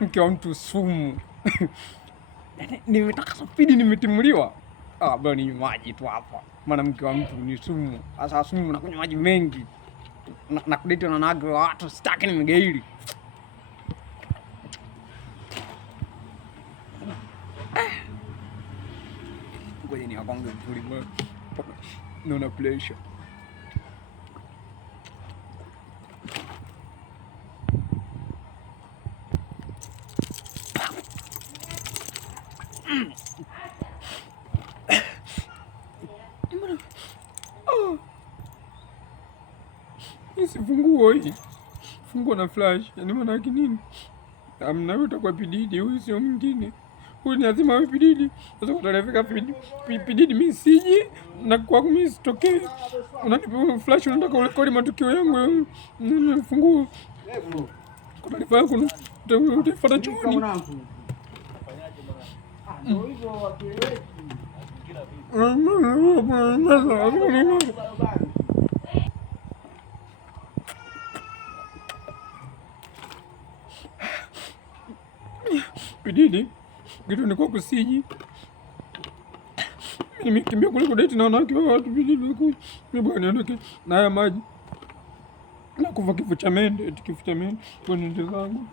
mke wa mtu sumu. Nimetaka spidi, nimetimuliwa. Bwana ni maji tu hapa, maana mke wa mtu ni sumu. Sasa sumu nakunywa maji mengi na kudeti na wanawake wa watu, sitaki, nimegaili. Ngoja ni akonge mpuli mwa naona pressure. Isi funguo hii. Funguo na flash. Yaani maana yake nini? Amna wewe utakuwa Pididi, huyu sio mwingine. Huyu ni lazima awe Pididi. Sasa utarefika Pididi, mimi siji na kwa mimi sitokee. Unanipa flash, unataka urekodi matukio yangu. Funguo. Kwa taarifa yako utafuata chuoni. Pididi, kitu ni kwa kusiji. Nimekimbia kule kudeti na wanawake wa watu. Pididi, bwana niondoke na haya maji. Na kufa kifo cha mende, kifo cha mende. Kwa nini zangu?